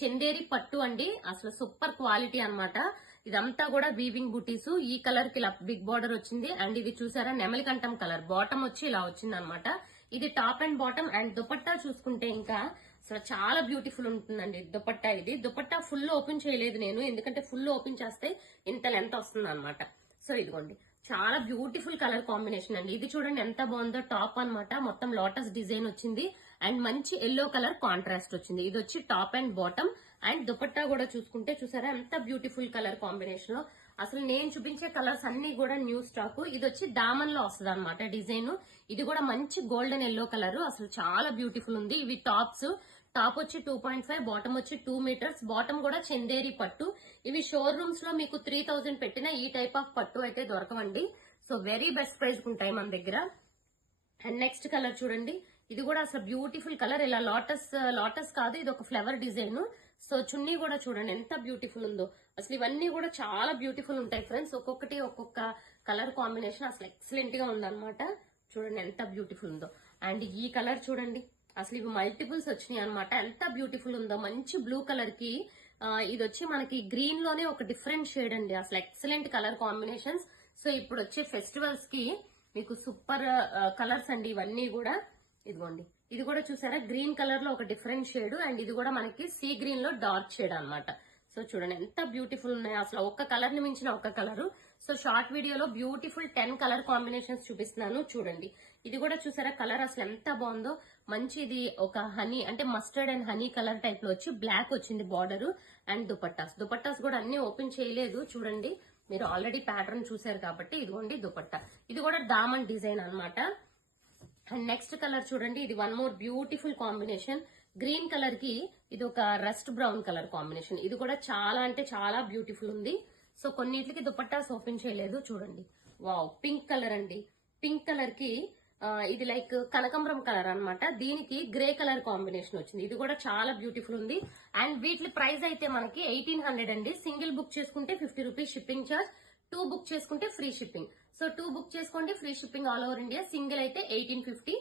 చందేరి పట్టు అండి. అసలు సూపర్ క్వాలిటీ అన్నమాట. ఇదంతా కూడా వీవింగ్ బుటీస్. ఈ కలర్ కి ఇలా బిగ్ బార్డర్ వచ్చింది. అండ్ ఇది చూసారా నెమలి కంఠం కలర్. బాటమ్ వచ్చి ఇలా వచ్చింది అనమాట. ఇది top and bottom. And dupatta చూసుకుంటే ఇంకా అసలు చాలా బ్యూటిఫుల్ ఉంటుందండి దుపట్టా. ఇది దుపట్టా ఫుల్ ఓపెన్ చేయలేదు నేను, ఎందుకంటే ఫుల్ ఓపెన్ చేస్తే ఇంత లెంత్ వస్తుంది అనమాట. సో ఇదిగోండి చాలా బ్యూటిఫుల్ కలర్ కాంబినేషన్ అండి. ఇది చూడండి ఎంత బాగుందో. టాప్ అన్నమాట మొత్తం లోటస్ డిజైన్ వచ్చింది. అండ్ మంచి ఎల్లో కలర్ కాంట్రాస్ట్ వచ్చింది. ఇది వచ్చి top and bottom. And dupatta కూడా చూసుకుంటే చూసారా ఎంత బ్యూటిఫుల్ కలర్ కాంబినేషన్ లో. అసలు నేను చూపించే కలర్స్ అన్ని కూడా న్యూ స్టాక్. ఇది వచ్చి దామన్ లో వస్తుంది అనమాట డిజైన్. ఇది కూడా మంచి గోల్డెన్ ఎల్లో కలర్. అసలు చాలా బ్యూటిఫుల్ ఉంది. ఇవి టాప్స్. టాప్ వచ్చి 2.5, బాటమ్ వచ్చి 2 మీటర్స్. బాటమ్ కూడా చందేరి పట్టు. ఇవి షోరూమ్స్ లో మీకు 3000 పెట్టినా ఈ టైప్ ఆఫ్ పట్టు అయితే దొరకవండి. సో వెరీ బెస్ట్ ప్రైస్ ఉంటాయి మన దగ్గర. అండ్ నెక్స్ట్ కలర్ చూడండి. ఇది కూడా అసలు బ్యూటిఫుల్ కలర్. ఇలా లాటస్ కాదు, ఇది ఒక ఫ్లవర్ డిజైన్. సో చున్నీ కూడా చూడండి ఎంత బ్యూటిఫుల్ ఉందో. అసలు ఇవన్నీ కూడా చాలా బ్యూటిఫుల్ ఉంటాయి ఫ్రెండ్స్. ఒక్కొక్కటి ఒక్కొక్క కలర్ కాంబినేషన్ అసలు ఎక్సలెంట్ గా ఉందన్నమాట. చూడండి ఎంత బ్యూటిఫుల్ ఉందో. అండ్ ఈ కలర్ చూడండి, అసలు ఇవి మల్టిపుల్స్ వచ్చినాయి అనమాట. ఎంత బ్యూటిఫుల్ ఉందో. మంచి బ్లూ కలర్ కి ఇది వచ్చి మనకి గ్రీన్ లోనే ఒక డిఫరెంట్ షేడ్ అండి. అసలు ఎక్సలెంట్ కలర్ కాంబినేషన్స్. సో ఇప్పుడు వచ్చే ఫెస్టివల్స్ కి మీకు సూపర్ కలర్స్ అండి ఇవన్నీ కూడా. ఇదిగోండి ఇది కూడా చూసారా గ్రీన్ కలర్ లో ఒక డిఫరెంట్ షేడ్. అండ్ ఇది కూడా మనకి సీ గ్రీన్ లో డార్క్ షేడ్ అన్నమాట. సో చూడండి ఎంత బ్యూటిఫుల్ ఉన్నాయో. అసలు ఒక్క కలర్ ని మించిన ఒక్క కలర్. సో షార్ట్ వీడియోలో బ్యూటిఫుల్ 10 కలర్ కాంబినేషన్స్ చూపిస్తున్నాను చూడండి. ఇది కూడా చూసారా కలర్ అసలు ఎంత బాగుందో. మంచి ఇది ఒక హనీ అంటే mustard and honey colour type లో వచ్చి బ్లాక్ వచ్చింది బార్డర్. అండ్ దుపట్టాస్ కూడా అన్ని ఓపెన్ చేయలేదు చూడండి. మీరు ఆల్రెడీ ప్యాటర్న్ చూసారు కాబట్టి ఇదిగోండి దుపట్టా. ఇది కూడా దామన్ డిజైన్ అన్నమాట. అండ్ నెక్స్ట్ కలర్ చూడండి. ఇది one more beautiful combination. Green colour కి ఇది ఒక రస్ట్ బ్రౌన్ కలర్ కాంబినేషన్. ఇది కూడా చాలా అంటే చాలా బ్యూటిఫుల్ ఉంది. సో కొన్నిటికి దుపట్టాస్ ఓపెన్ చేయలేదు చూడండి. వావ్ పింక్ కలర్ అండి. పింక్ కలర్ కి ఇది లైక్ కనకంబరం కలర్ అన్నమాట. దీనికి గ్రే కలర్ కాంబినేషన్ వచ్చింది. ఇది కూడా చాలా బ్యూటిఫుల్ ఉంది. అండ్ వీటి ప్రైస్ అయితే మనకి 1800 అండి. సింగిల్ బుక్ చేసుకుంటే 50 రూపీస్ షిప్పింగ్ ఛార్జ్. 2 బుక్ చేసుకుంటే ఫ్రీ షిప్పింగ్. సో 2 బుక్ చేసుకోండి, free shipping all over India. Single అయితే 1850.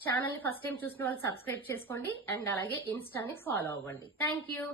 ఛానల్ ని ఫస్ట్ టైం చూసిన వాళ్ళు సబ్స్క్రైబ్ చేసుకోండి. అండ్ అలాగే ఇన్స్టాని ఫాలో అవ్వండి. Thank you.